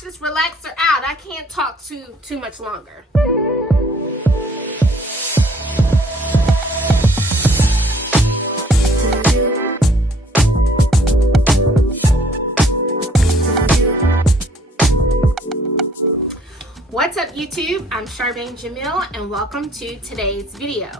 wash this relaxer out. I can't talk too much longer. What's up YouTube? I'm Charmaine Jamil and welcome to today's video.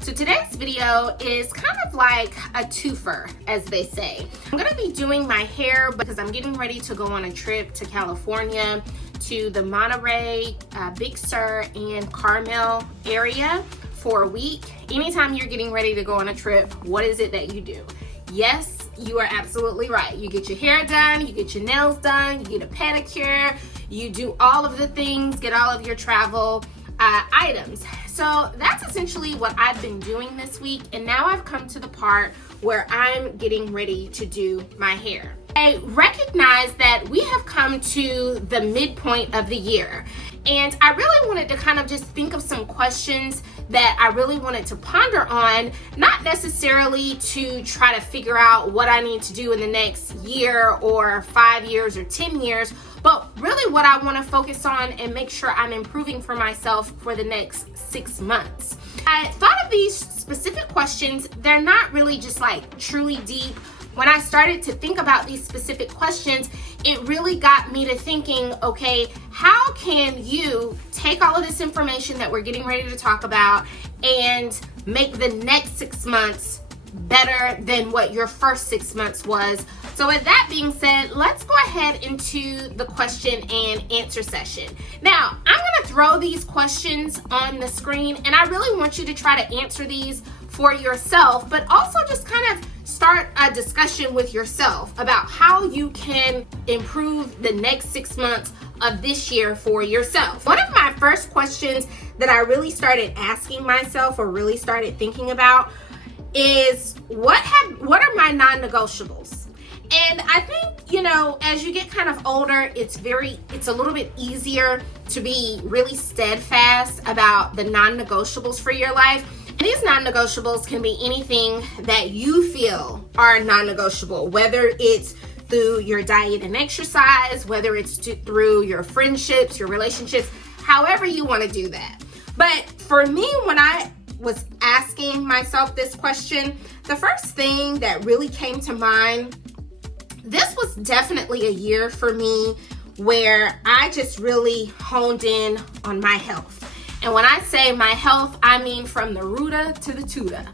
So today's video is kind of like a twofer, as they say. I'm gonna be doing my hair because I'm getting ready to go on a trip to California, to the Monterey, Big Sur, and Carmel area for a week. Anytime you're getting ready to go on a trip, what is it that you do? Yes, you are absolutely right. You get your hair done, you get your nails done, you get a pedicure, you do all of the things, get all of your travel items. So that's essentially what I've been doing this week, and now I've come to the part where I'm getting ready to do my hair. I recognize that we have come to the midpoint of the year, and I really wanted to kind of just think of some questions that I really wanted to ponder on, not necessarily to try to figure out what I need to do in the next year or 5 years or 10 years, but really what I want to focus on and make sure I'm improving for myself for the next 6 months. I thought of these specific questions. They're not really just like truly deep. When I started to think about these specific questions, it really got me to thinking, okay, how can you take all of this information that we're getting ready to talk about and make the next 6 months better than what your first 6 months was? So with that being said, let's go ahead into the question and answer session. Now, I'm gonna throw these questions on the screen, and I really want you to try to answer these for yourself, but also just kind of start a discussion with yourself about how you can improve the next 6 months of this year for yourself. One of my first questions that I really started asking myself or really started thinking about is what are my non-negotiables? And I think, you know, as you get kind of older, it's a little bit easier to be really steadfast about the non-negotiables for your life. And these non-negotiables can be anything that you feel are non-negotiable, whether it's through your diet and exercise, whether it's through your friendships, your relationships, however you want to do that. But for me, when I was asking myself this question, the first thing that really came to mind, this was definitely a year for me where I just really honed in on my health. And when I say my health, I mean from the rooter to the tutor,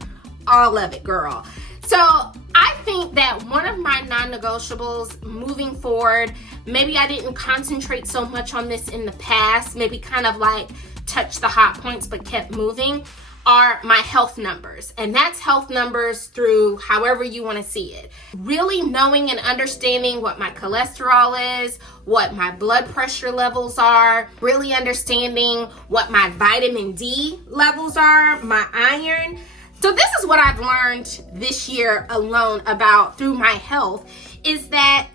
all of it, girl. So I think that one of my non-negotiables moving forward, maybe I didn't concentrate so much on this in the past, maybe kind of like touch the hot points but kept moving, are my health numbers. And that's health numbers through however you want to see it. Really knowing and understanding what my cholesterol is, what my blood pressure levels are, really understanding what my vitamin D levels are, my iron. So this is what I've learned this year alone about through my health, is that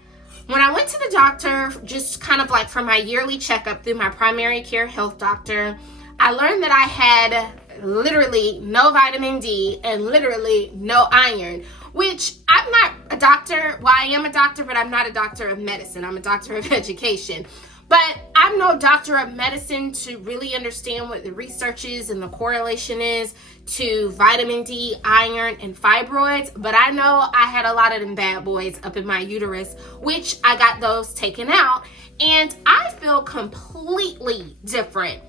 when I went to the doctor, just kind of like for my yearly checkup through my primary care health doctor, I learned that I had literally no vitamin D and literally no iron, which I'm not a doctor. Well, I am a doctor, but I'm not a doctor of medicine. I'm a doctor of education. But I'm no doctor of medicine to really understand what the research is and the correlation is to vitamin D, iron, and fibroids. But I know I had a lot of them bad boys up in my uterus, which I got those taken out. And I feel completely different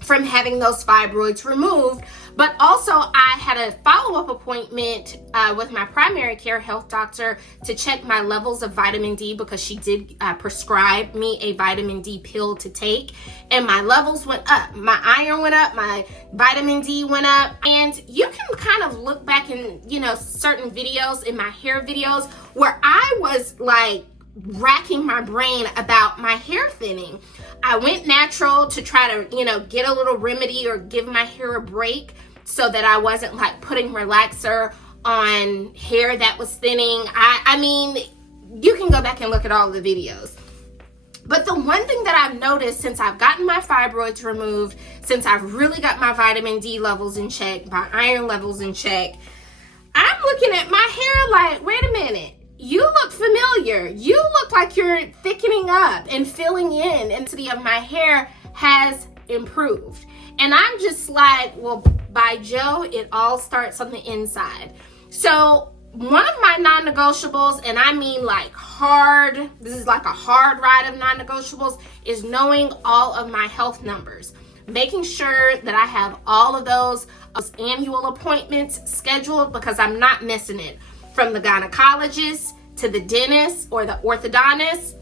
from having those fibroids removed. But also I had a follow-up appointment with my primary care health doctor to check my levels of vitamin D, because she did prescribe me a vitamin D pill to take, and my levels went up. My iron went up, my vitamin D went up. And you can kind of look back in, you know, certain videos, in my hair videos, where I was like racking my brain about my hair thinning. I went natural to try to, you know, get a little remedy or give my hair a break so that I wasn't like putting relaxer on hair that was thinning. I mean, you can go back and look at all the videos. But the one thing that I've noticed since I've gotten my fibroids removed, since I've really got my vitamin D levels in check, my iron levels in check, I'm looking at my hair like, wait a minute, you look familiar. You look like you're thickening up and filling in, and the density of my hair has improved. And I'm just like, well, by Joe, it all starts on the inside. So one of my non-negotiables, and I mean like hard, this is like a hard ride of non-negotiables, is knowing all of my health numbers. Making sure that I have all of those annual appointments scheduled, because I'm not missing it. From the gynecologist to the dentist or the orthodontist.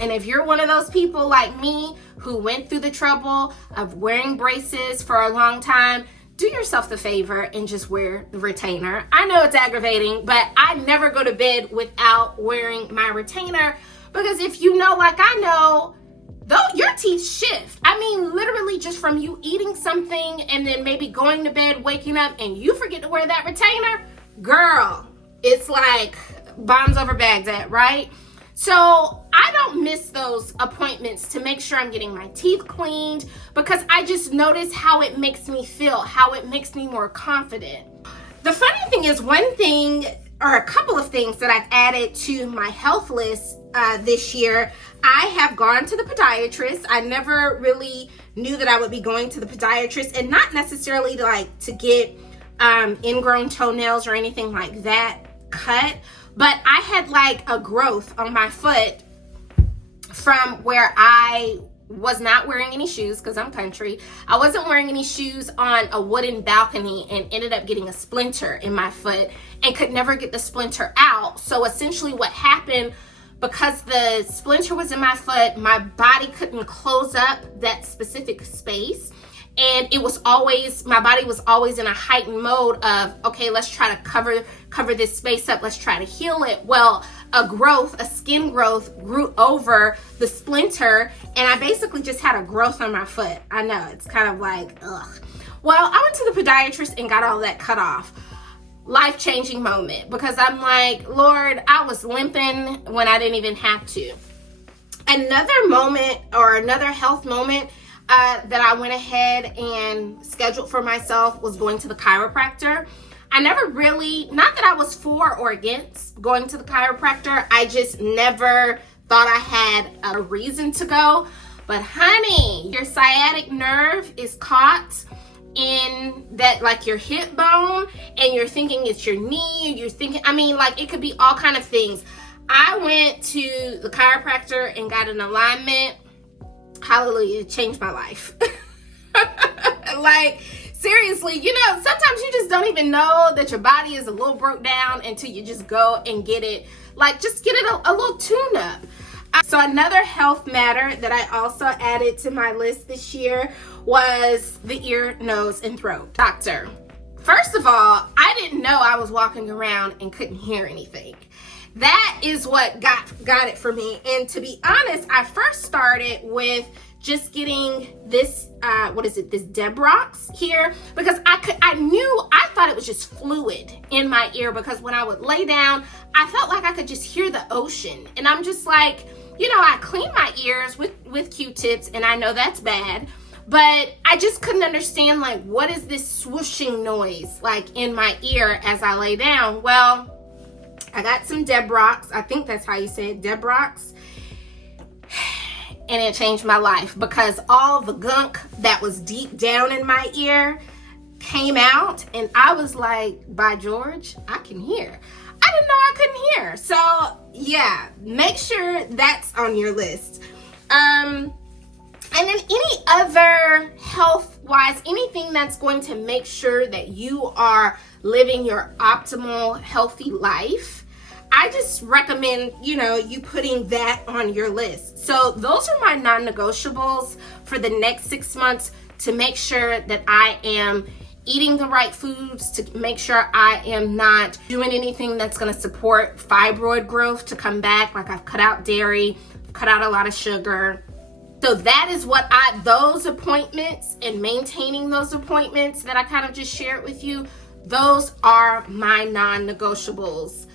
And if you're one of those people like me who went through the trouble of wearing braces for a long time, do yourself the favor and just wear the retainer. I know it's aggravating, but I never go to bed without wearing my retainer, because if you know, like I know, though, your teeth shift. I mean, literally just from you eating something and then maybe going to bed, waking up, and you forget to wear that retainer, girl, it's like bombs over Baghdad, right? So I don't miss those appointments to make sure I'm getting my teeth cleaned, because I just notice how it makes me feel, how it makes me more confident. The funny thing is, one thing or a couple of things that I've added to my health list this year, I have gone to the podiatrist. I never really knew that I would be going to the podiatrist, and not necessarily to get ingrown toenails or anything like that cut, but I had like a growth on my foot from where I was not wearing any shoes, because I'm country. I wasn't wearing any shoes on a wooden balcony and ended up getting a splinter in my foot and could never get the splinter out. So essentially what happened, because the splinter was in my foot, my body couldn't close up that specific space. And it was always, my body was always in a heightened mode of, okay, let's try to cover this space up. Let's try to heal it. Well, a skin growth grew over the splinter, and I basically just had a growth on my foot. I know, it's kind of like, ugh. Well, I went to the podiatrist and got all that cut off. Life-changing moment, because I'm like, Lord, I was limping when I didn't even have to. Another moment, or another health moment, that I went ahead and scheduled for myself was going to the chiropractor. I never really, not that I was for or against going to the chiropractor, I just never thought I had a reason to go. But honey, your sciatic nerve is caught in that, like your hip bone, and you're thinking it's your knee, you're thinking, I mean, like it could be all kind of things. I went to the chiropractor and got an alignment. Hallelujah, it changed my life. Like, seriously, you know, sometimes you just don't even know that your body is a little broke down until you just go and get it, like, just get it a little tune up. So another health matter that I also added to my list this year was the ear, nose, and throat doctor. First of all, I didn't know I was walking around and couldn't hear anything. That is what got it for me. And to be honest, I first started with just getting this, this Debrox here, because I thought it was just fluid in my ear, because when I would lay down, I felt like I could just hear the ocean. And I'm just like, you know, I clean my ears with Q-tips, and I know that's bad, but I just couldn't understand, like, what is this swooshing noise like in my ear as I lay down? Well, I got some Debrox. I think that's how you say it, Debrox. And it changed my life, because all the gunk that was deep down in my ear came out, and I was like, by George, I can hear. I didn't know I couldn't hear. So yeah, make sure that's on your list. And then any other health-wise, anything that's going to make sure that you are living your optimal, healthy life, I just recommend, you know, you putting that on your list. So those are my non-negotiables for the next 6 months, to make sure that I am eating the right foods, to make sure I am not doing anything that's going to support fibroid growth to come back. Like, I've cut out dairy, cut out a lot of sugar. So that is what those appointments and maintaining those appointments that I kind of just shared with you, those are my non-negotiables.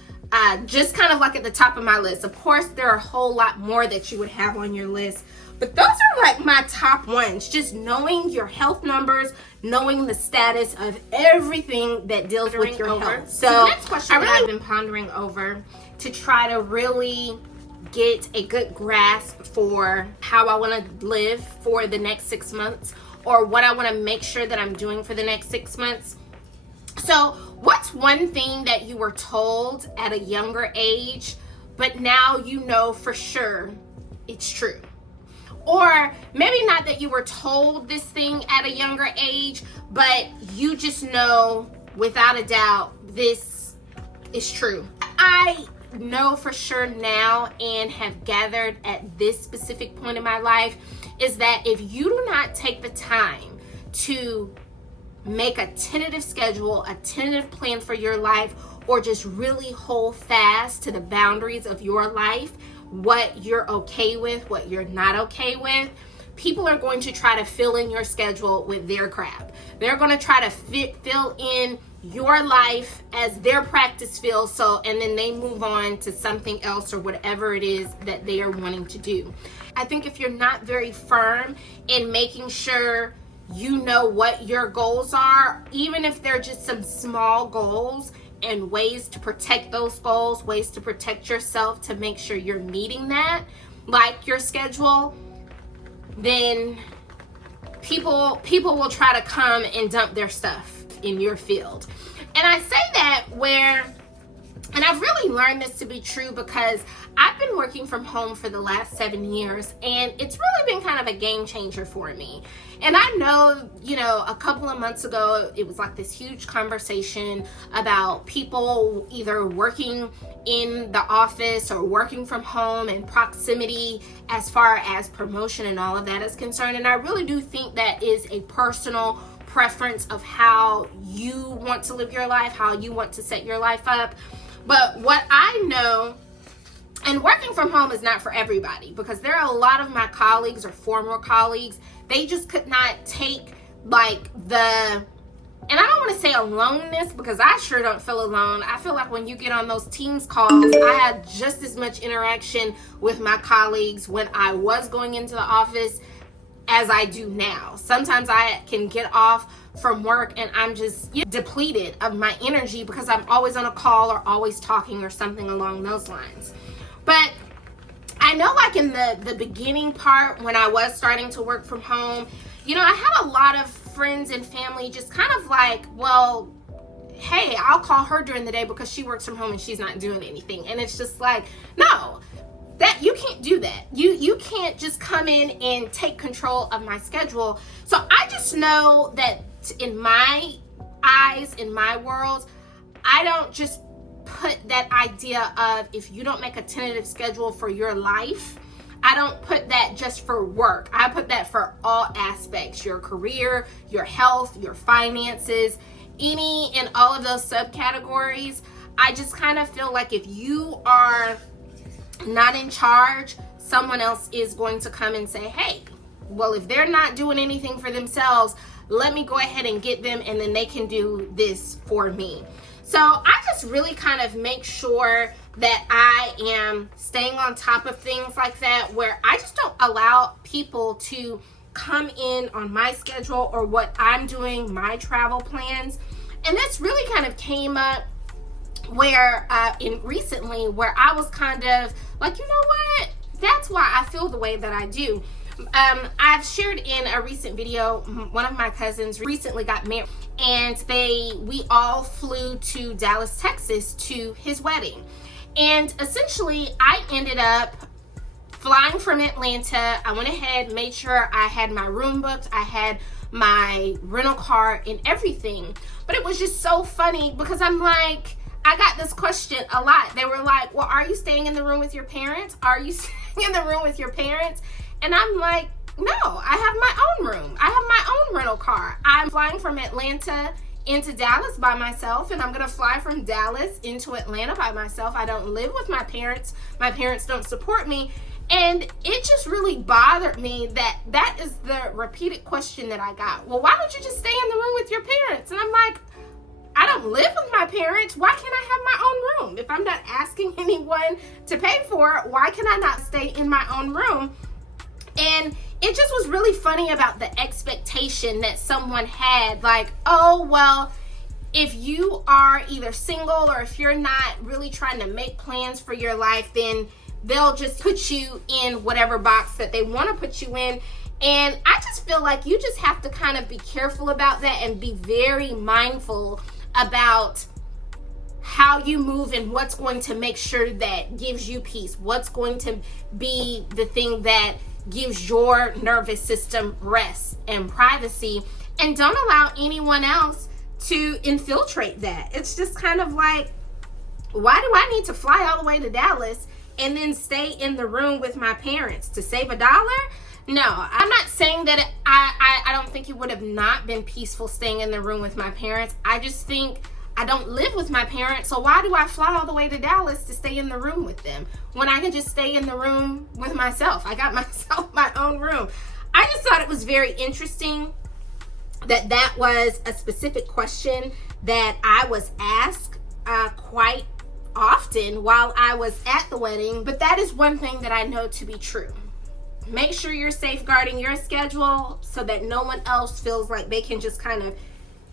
Just kind of like at the top of my list. Of course, there are a whole lot more that you would have on your list, but those are like my top ones. Just knowing your health numbers, knowing the status of everything that deals with your health. So the next question I've been pondering over to try to really get a good grasp for how I want to live for the next 6 months, or what I want to make sure that I'm doing for the next 6 months. So what's one thing that you were told at a younger age, but now you know for sure it's true? Or maybe not that you were told this thing at a younger age, but you just know without a doubt this is true. I know for sure now, and have gathered at this specific point in my life, is that if you do not take the time to make a tentative schedule, a tentative plan for your life, or just really hold fast to the boundaries of your life, what you're okay with, what you're not okay with, people are going to try to fill in your schedule with their crap. They're going to try to fill in your life as their practice feels, and then they move on to something else or whatever it is that they are wanting to do. I think if you're not very firm in making sure you know what your goals are, even if they're just some small goals, and ways to protect those goals, ways to protect yourself to make sure you're meeting that, like your schedule, then people will try to come and dump their stuff in your field. And I say that and I've really learned this to be true because I've been working from home for the last 7 years, and it's really been kind of a game changer for me. And I know, a couple of months ago, it was like this huge conversation about people either working in the office or working from home and proximity as far as promotion and all of that is concerned. And I really do think that is a personal preference of how you want to live your life, how you want to set your life up. But what I know, and working from home is not for everybody, because there are a lot of my colleagues or former colleagues, they just could not take and I don't want to say aloneness, because I sure don't feel alone. I feel like when you get on those Teams calls, I had just as much interaction with my colleagues when I was going into the office as I do now. Sometimes I can get off from work and I'm just depleted of my energy because I'm always on a call or always talking or something along those lines. But I know, like in the beginning part when I was starting to work from home, I had a lot of friends and family just kind of like, well, hey, I'll call her during the day because she works from home and she's not doing anything. And it's just like, no, that you can't do that. You can't just come in and take control of my schedule. So I just know that in my eyes, in my world, I don't just put that idea of, if you don't make a tentative schedule for your life, I don't put that just for work. I put that for all aspects, your career, your health, your finances, any and all of those subcategories. I just kind of feel like if you are not in charge, someone else is going to come and say, hey, well, if they're not doing anything for themselves, let me go ahead and get them, and then they can do this for me. So I just really kind of make sure that I am staying on top of things like that, where I just don't allow people to come in on my schedule or what I'm doing, my travel plans. And this really kind of came up where recently where I was kind of like, you know what? That's why I feel the way that I do. I've shared in a recent video, one of my cousins recently got married, and we all flew to Dallas, Texas to his wedding. And essentially I ended up flying from Atlanta. I went ahead, made sure I had my room booked, I had my rental car and everything. But it was just so funny because I'm like, I got this question a lot. They were like, well, are you staying in the room with your parents? Are you staying in the room with your parents? And I'm like, no, I have my own room. I have my own rental car. I'm flying from Atlanta into Dallas by myself, and I'm going to fly from Dallas into Atlanta by myself. I don't live with my parents. My parents don't support me. And it just really bothered me that is the repeated question that I got. Well, why don't you just stay in the room with your parents? And I'm like, I don't live with my parents. Why can't I have my own room? If I'm not asking anyone to pay for it, why can I not stay in my own room? And it just was really funny about the expectation that someone had, like, oh, well, if you are either single or if you're not really trying to make plans for your life, then they'll just put you in whatever box that they want to put you in. And I just feel like you just have to kind of be careful about that and be very mindful about how you move and what's going to make sure that gives you peace, what's going to be the thing that gives your nervous system rest and privacy, and don't allow anyone else to infiltrate that. It's just kind of like, why do I need to fly all the way to Dallas and then stay in the room with my parents to save $1? No, I'm not saying that I don't think it would have not been peaceful staying in the room with my parents. I just think I don't live with my parents, so why do I fly all the way to Dallas to stay in the room with them when I can just stay in the room with myself? I got myself my own room. I just thought it was very interesting that was a specific question that I was asked quite often while I was at the wedding. But that is one thing that I know to be true. Make sure you're safeguarding your schedule so that no one else feels like they can just kind of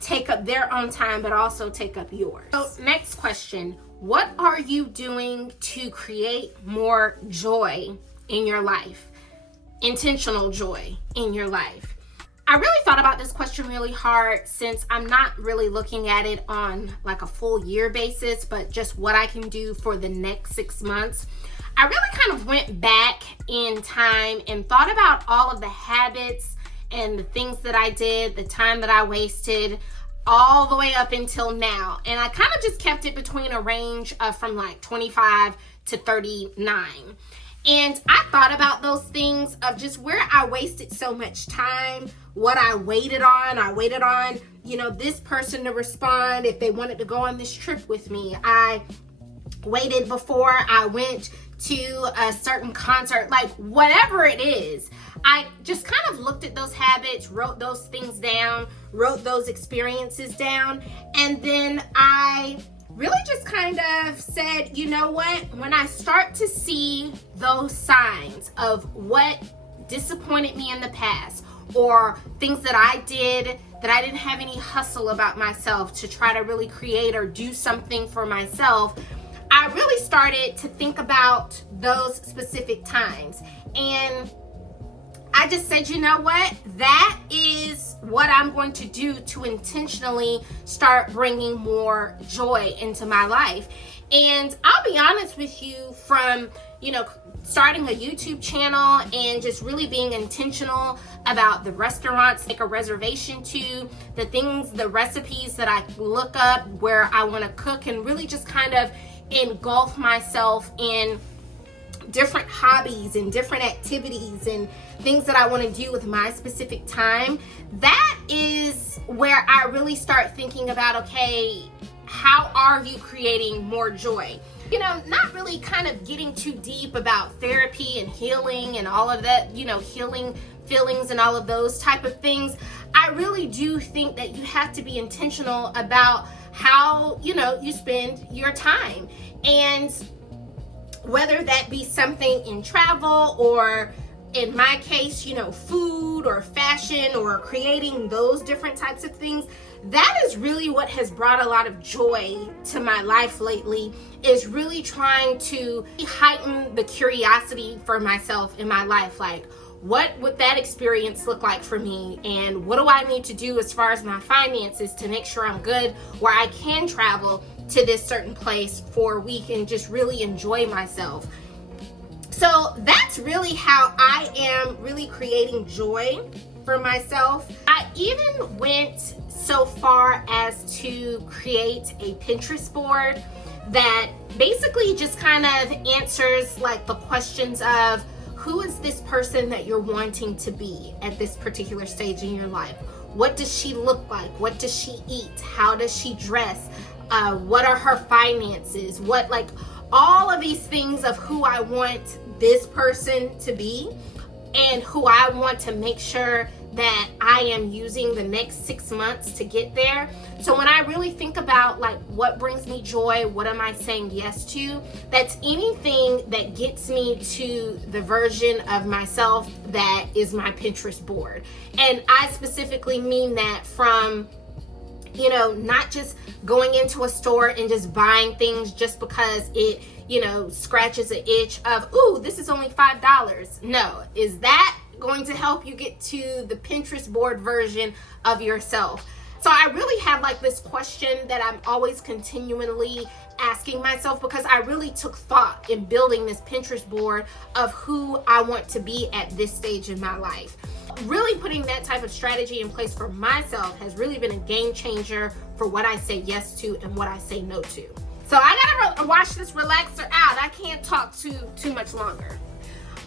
take up their own time, but also take up yours. So next question, what are you doing to create more joy in your life? Intentional joy in your life. I really thought about this question really hard, since I'm not really looking at it on like a full year basis, but just what I can do for the next 6 months. I really kind of went back in time and thought about all of the habits and the things that I did, the time that I wasted, all the way up until now. And I kind of just kept it between a range of from like 25 to 39. And I thought about those things of just where I wasted so much time, what I waited on. I waited on, this person to respond if they wanted to go on this trip with me. I waited before I went to a certain concert, like whatever it is. I just kind of looked at those habits, wrote those things down, wrote those experiences down, and then I really just kind of said, you know what, when I start to see those signs of what disappointed me in the past, or things that I did that I didn't have any hustle about myself to try to really create or do something for myself, I really started to think about those specific times. And I just said, you know what? That is what I'm going to do to intentionally start bringing more joy into my life. And I'll be honest with you, from, starting a YouTube channel and just really being intentional about the restaurants, make a reservation to, the recipes that I look up where I want to cook, and really just kind of engulf myself in different hobbies and different activities and things that I want to do with my specific time. That is where I really start thinking about, okay, how are you creating more joy? Not really kind of getting too deep about therapy and healing and all of that, healing feelings and all of those type of things. I really do think that you have to be intentional about how, you spend your time. And whether that be something in travel, or in my case, food or fashion, or creating those different types of things, that is really what has brought a lot of joy to my life lately, is really trying to heighten the curiosity for myself in my life. Like, what would that experience look like for me? And what do I need to do as far as my finances to make sure I'm good, where I can travel to this certain place for a week and just really enjoy myself. So that's really how I am really creating joy for myself. I even went so far as to create a Pinterest board that basically just kind of answers like the questions of, who is this person that you're wanting to be at this particular stage in your life? What does she look like? What does she eat? How does she dress? What are her finances? All of these things of who I want this person to be, and who I want to make sure that I am using the next 6 months to get there. So when I really think about what brings me joy, what am I saying yes to, that's anything that gets me to the version of myself that is my Pinterest board. And I specifically mean that from You know, not just going into a store and just buying things just because it, you know, scratches an itch of, ooh, this is only $5. No, is that going to help you get to the Pinterest board version of yourself? So I really have like this question that I'm always continually asking myself, because I really took thought in building this Pinterest board of who I want to be at this stage in my life. Really putting that type of strategy in place for myself has really been a game changer for what I say yes to and what I say no to. So I gotta wash this relaxer out. I can't talk too much longer.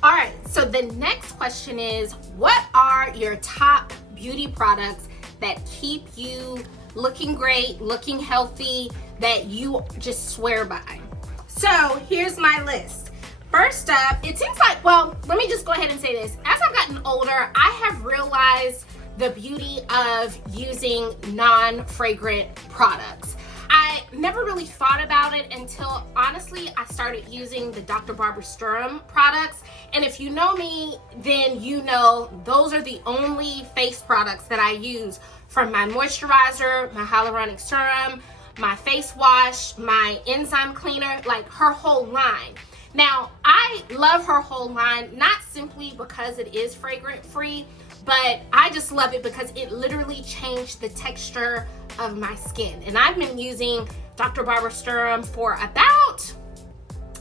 All right, so the next question is, what are your top beauty products that keep you looking great, looking healthy, that you just swear by? So here's my list. First up, it seems like, well, let me just go ahead and say this. As I've gotten older, I have realized the beauty of using non-fragrant products. I never really thought about it until, honestly, I started using the Dr. Barbara Sturm products. And if you know me, then you know those are the only face products that I use, from my moisturizer, my hyaluronic serum, my face wash, my enzyme cleaner, like her whole line. Now, I love her whole line, not simply because it is fragrant free, but I just love it because it literally changed the texture of my skin. And I've been using Dr. Barbara Sturm for about,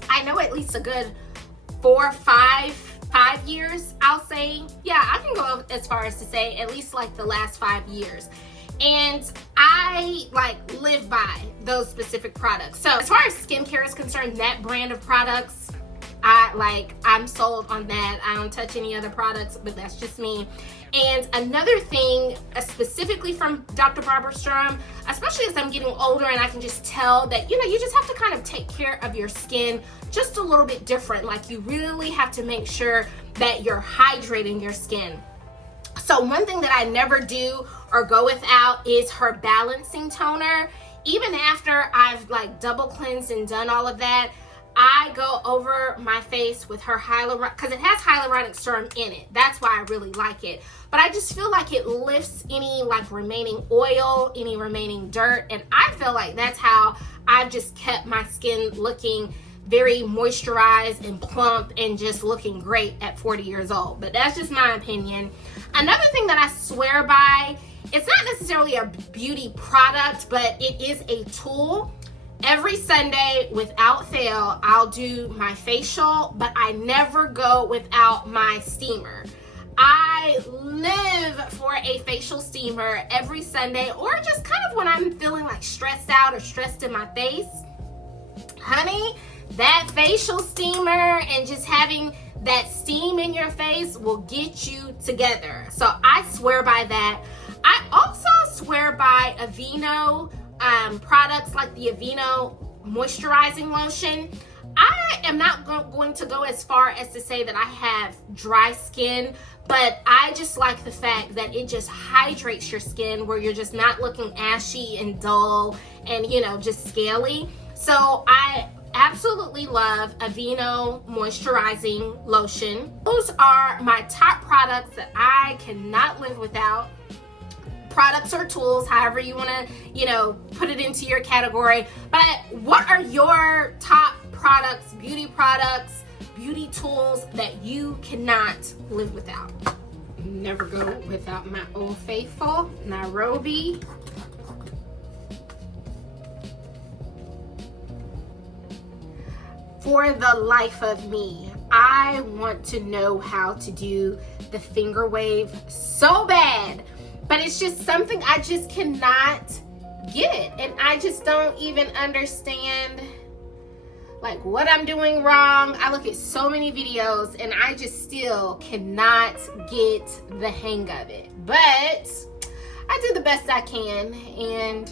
I know, at least a good 4 or 5 years, I'll say. Yeah, I can go as far as to say at least like the last 5 years. And I like live by those specific products. So as far as skincare is concerned, that brand of products, I'm sold on that. I don't touch any other products, but that's just me. And another thing, specifically from Dr. Barbara Sturm, especially as I'm getting older and I can just tell that, you know, you just have to kind of take care of your skin just a little bit different. Like, you really have to make sure that you're hydrating your skin. So one thing that I never do or go without is her balancing toner. Even after I've like double cleansed and done all of that, I go over my face with her hyaluronic, because it has hyaluronic serum in it. That's why I really like it. But I just feel like it lifts any like remaining oil, any remaining dirt. And I feel like that's how I've just kept my skin looking very moisturized and plump and just looking great at 40 years old. But that's just my opinion. Another thing that I swear by, it's not necessarily a beauty product, but it is a tool. Every Sunday, without fail, I'll do my facial, but I never go without my steamer. I live for a facial steamer every Sunday, or just kind of when I'm feeling like stressed out or stressed in my face. Honey, that facial steamer and just having that steam in your face will get you together. So I swear by that. I also swear by Aveeno products, like the Aveeno moisturizing lotion. I am not going to go as far as to say that I have dry skin, but I just like the fact that it just hydrates your skin where you're just not looking ashy and dull and, you know, just scaly. So I absolutely love Aveeno moisturizing lotion. Those are my top products that I cannot live without. Products or tools, however you want to, you know, put it into your category. But what are your top products, beauty tools that you cannot live without? Never go without my Old Faithful Nairobi. For the life of me, I want to know how to do the finger wave so bad. But it's just something I just cannot get. And I just don't even understand like what I'm doing wrong. I look at so many videos and I just still cannot get the hang of it. But I do the best I can. And,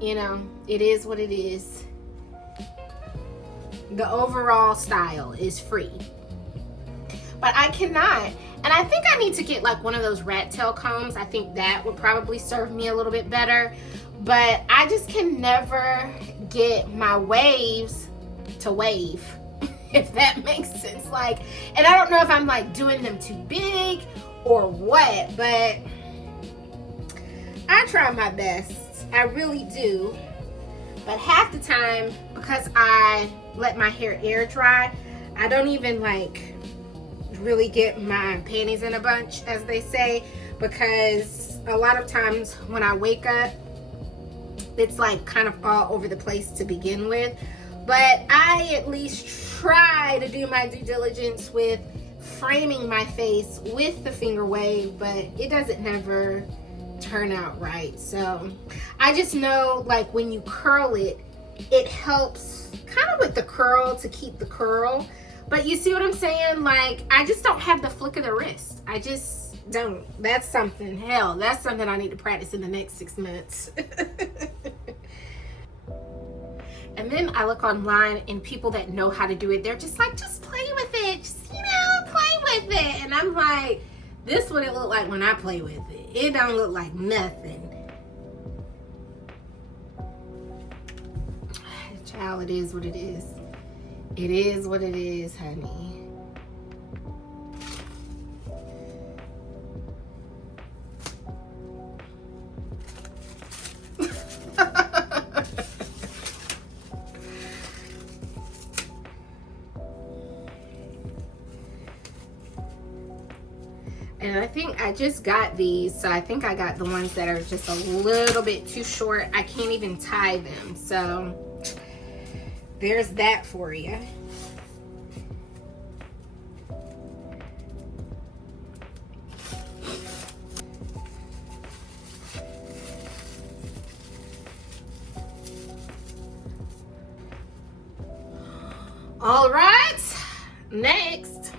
you know, it is what it is. The overall style is free. But I cannot. And I think I need to get like one of those rat tail combs. I think that would probably serve me a little bit better. But I just can never get my waves to wave, if that makes sense. Like, and I don't know if I'm like doing them too big or what, but I try my best. I really do. But half the time, because I let my hair air dry, I don't even like really get my panties in a bunch, as they say, because a lot of times when I wake up, it's like kind of all over the place to begin with. But I at least try to do my due diligence with framing my face with the finger wave, but it doesn't never turn out right. So I just know, like, when you curl it, it helps kind of with the curl to keep the curl. But you see what I'm saying? Like, I just don't have the flick of the wrist. I just don't. That's something. Hell, that's something I need to practice in the next 6 months. And then I look online, and people that know how to do it, they're just like, just play with it. Just, play with it. And I'm like, this is what it look like when I play with it. It don't look like nothing. Child, it is what it is. It is what it is, honey. And I think I just got these, so I think I got the ones that are just a little bit too short. I can't even tie them, so there's that for you. All right, next,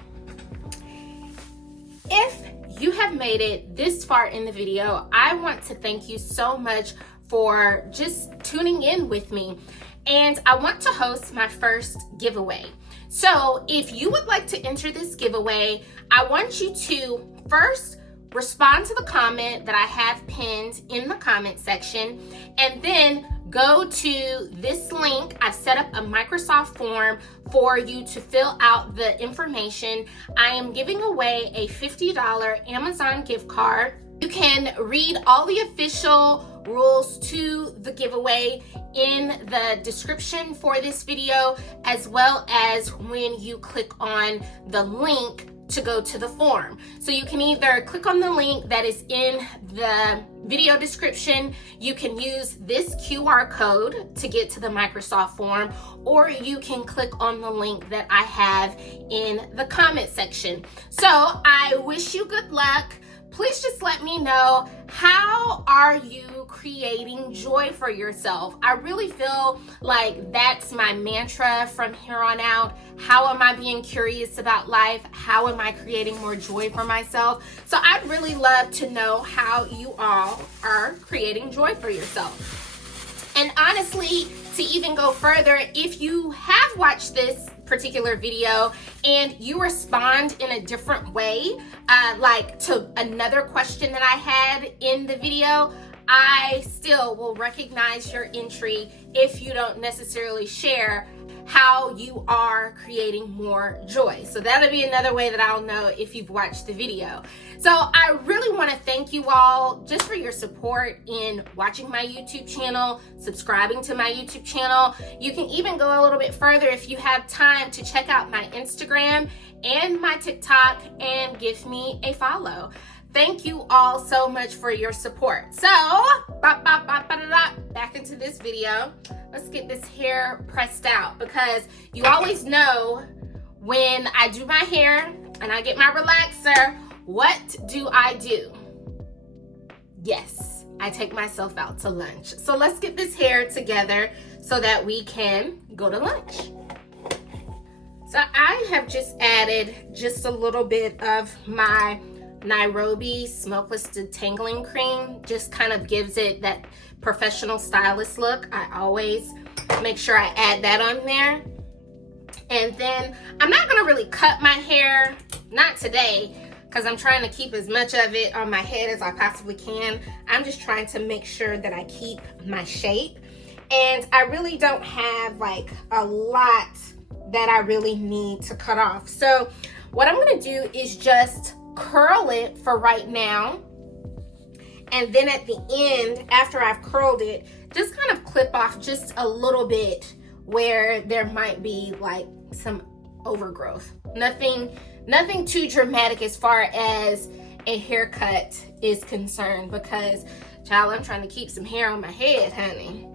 if you have made it this far in the video, I want to thank you so much for just tuning in with me. And I want to host my first giveaway. So if you would like to enter this giveaway, I want you to first respond to the comment that I have pinned in the comment section, and then go to this link. I've set up a Microsoft form for you to fill out the information. I am giving away a $50 Amazon gift card. You can read all the official rules to the giveaway in the description for this video, as well as when you click on the link to go to the form. So you can either click on the link that is in the video description, you can use this QR code to get to the Microsoft form, or you can click on the link that I have in the comment section. So I wish you good luck. Please just let me know, how are you creating joy for yourself? I really feel like that's my mantra from here on out. How am I being curious about life? How am I creating more joy for myself? So I'd really love to know how you all are creating joy for yourself. And honestly, to even go further, if you have watched this particular video and you respond in a different way, like to another question that I had in the video, I still will recognize your entry if you don't necessarily share how you are creating more joy. So that'll be another way that I'll know if you've watched the video. So I really want to thank you all just for your support in watching my YouTube channel, subscribing to my YouTube channel. You can even go a little bit further if you have time to check out my Instagram and my TikTok and give me a follow. Thank you all so much for your support. So, back into this video. Let's get this hair pressed out, because you always know when I do my hair and I get my relaxer, what do? Yes, I take myself out to lunch. So let's get this hair together so that we can go to lunch. So I have just added just a little bit of my Nairobi Smokeless Detangling Cream. Just kind of gives it that professional stylist look. I always make sure I add that on there. And then I'm not gonna really cut my hair, not today, because I'm trying to keep as much of it on my head as I possibly can. I'm just trying to make sure that I keep my shape. And I really don't have like a lot that I really need to cut off. So what I'm gonna do is just curl it for right now. And then at the end, after I've curled it, just kind of clip off just a little bit where there might be like some overgrowth. Nothing too dramatic as far as a haircut is concerned, because child, I'm trying to keep some hair on my head, honey.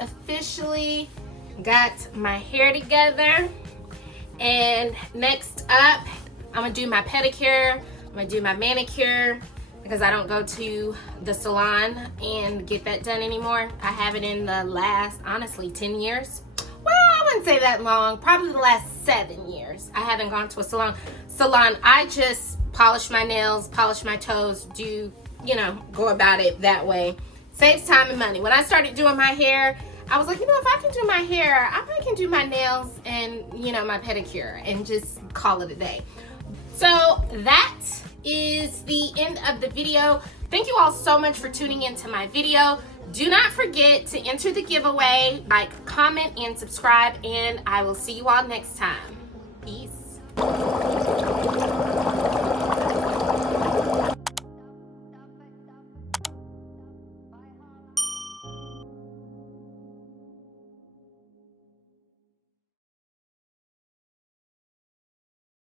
Officially got my hair together, and next up I'm gonna do my pedicure, I'm gonna do my manicure, because I don't go to the salon and get that done anymore. I haven't in the last, honestly, 10 years. Well, I wouldn't say that long, probably the last 7 years. I haven't gone to a salon. I just polish my nails, polish my toes, do, go about it that way. Saves time and money. When I started doing my hair, I was like, if I can do my hair, I probably can do my nails and, my pedicure and just call it a day. So that is the end of the video. Thank you all so much for tuning into my video. Do not forget to enter the giveaway, like, comment, and subscribe, and I will see you all next time. Peace.